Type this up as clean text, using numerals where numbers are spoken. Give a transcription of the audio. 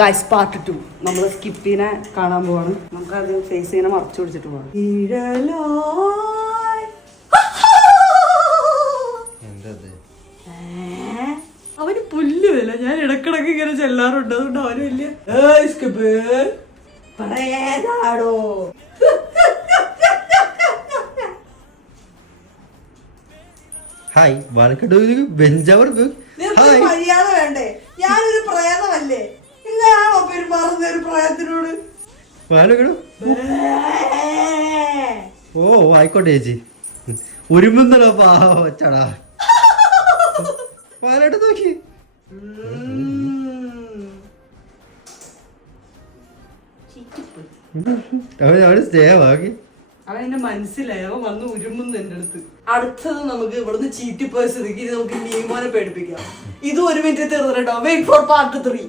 Guys part 2 നമ്മൾ സ്കിപ്പിനെ കാണാൻ പോവാണ്. നമുക്കത് ഫേസ് ഇങ്ങനെ മറച്ചു പിടിച്ചിട്ട് പോവാം. അവന് പുല്ലുമില്ല. ഞാൻ ഇടക്കിടക്ക് ഇങ്ങനെ ചെല്ലാറുണ്ട്. അതുകൊണ്ട് അവന് വലിയ പറയേതാടോ. ഹായ് വണക്കം ബെഞ്ചാവർക്ക് മര്യാദ വേണ്ടേ? ഞാനൊരു പ്രേതമല്ലേ? നിങ്ങളാണോ പെരുമാറുന്ന ഒരു പ്രേതത്തിനോട്? ഓ ആയിക്കോട്ടെ ചേച്ചി. ഒരുമുന്നല്ലോ പാവച്ചടാ. വാലോട്ട് നോക്കി അവന് സ്റ്റേ ആക്കി. അവൻ എന്നെ മനസ്സിലായി. അവൻ വന്ന് ഉരുമുന്നു എന്റെ അടുത്ത്. അടുത്തത് നമുക്ക് ഇവിടുന്ന് ചീറ്റിപ്പോയ സ്ഥിതിക്ക് നമുക്ക് നീമോനെ പേടിപ്പിക്കാം. ഇത് 1 മിനിറ്റ് തീർന്നിട്ടോ. Wait for part 3.